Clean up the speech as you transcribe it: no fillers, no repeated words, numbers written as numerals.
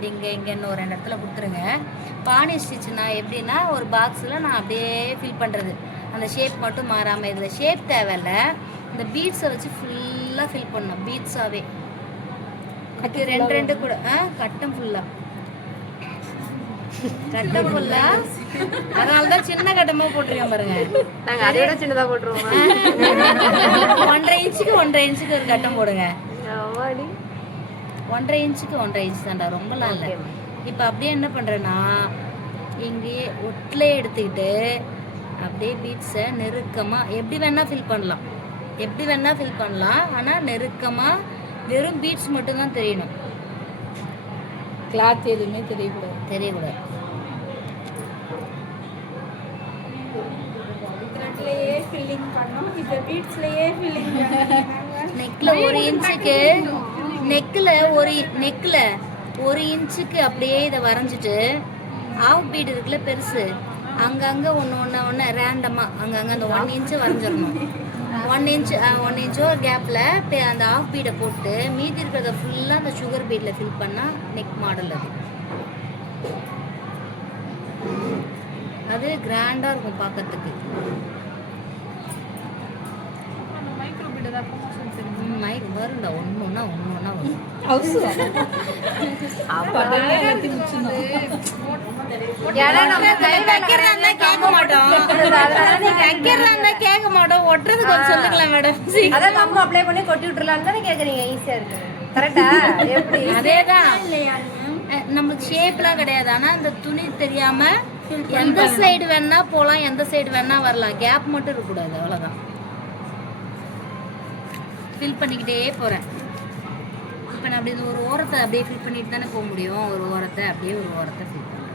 Side இங்கேன்னு ஒரு 2 இடத்துல கொடுத்துருங்க. பானி ஸ்டிச்னா எப்படின்னா ஒரு பாக்ஸில் நான் அப்படியே ஃபில் பண்ணுறது, அந்த ஷேப் மட்டும் மாறாமல். இதில் ஷேப் தேவையில்ல, இந்த பீட்ஸை வச்சு ஃபுல்லாக ஃபில் பண்ணணும். பீட்ஸாகவே 2 கூட கட்டம் ஃபுல்லாக அதனாலதான் சின்ன கட்டமா போட்டுருக்கேன் பாருங்க. நாங்க அதை விட சின்னதா போட்டுருவோம். 1.5 இன்ச்சுக்கு 1.5 இன்ச்சுக்கு ஒரு கட்டம் போடுங்க. 1.5 இன்ச்சுக்கு 1.5 இன்ச்சு தான்டா, ரொம்பலாம் இல்லை. இப்போ அப்படியே என்ன பண்றேன்னா இங்கேயே ஒட்டிலே எடுத்துக்கிட்டு அப்படியே பீட்ஸை நெருக்கமா எப்படி வேணா ஃபில் பண்ணலாம், ஆனா நெருக்கமா வெறும் பீட்ஸ் மட்டும் தான் தெரியணும். கிளாத் எதுவுமே தெரியக்கூடாது. நெக்ல 1 இன்ச்சுக்கு நெக்ல 1 இன்ச்சுக்கு அப்படியே இதை வரைஞ்சிட்டு ஆஃப் பீட் இருக்குல்ல பெருசு, அங்கங்க ஒன்று ரேண்டமா அங்கங்க அந்த 1 இன்ச்சு வரைஞ்சிடணும். 1 இன்ச்சோ கேப்ல அந்த ஆஃப் பீடை போட்டு மீதி இருக்கிறத ஃபுல்லா அந்த சுகர் பீட்ல ஃபில் பண்ணா நெக் மாடல். அது கிராண்டா இருக்கும் பார்க்கறதுக்கு. மைக் வரும்டா, ஒன்னொன்னா வரும். கேட்க மாட்டோம், ஒட்டுறது கொஞ்சம் சொல்லுங்களேன் மேடம். அதான் கம்பு அப்ளை பண்ணி கொட்டி விட்டுறலாம்னு தானே கேக்குறீங்க. ஈஸியா இருக்கு, கரெக்டா? அதேதான், நம்மளுக்கு ஷேப்லாம் கிடையாது. ஆனா இந்த துணி தெரியாம எந்த சைடு வேணா போலாம், எந்த சைடு வேணா வரலாம், கேப் மட்டும் இருக்கக்கூடாது, அவ்வளவுதான். ஃபில் பண்ணிக்கிட்டே போறேன். இப்போ நான் அப்படி ஒரு ஓரத்தை அப்படியே ஃபில் பண்ணிட்டு தானே போக முடியும். ஒரு ஓரத்தை அப்படியே ஒரு ஓரத்தை ஃபில் பண்ணுறேன்.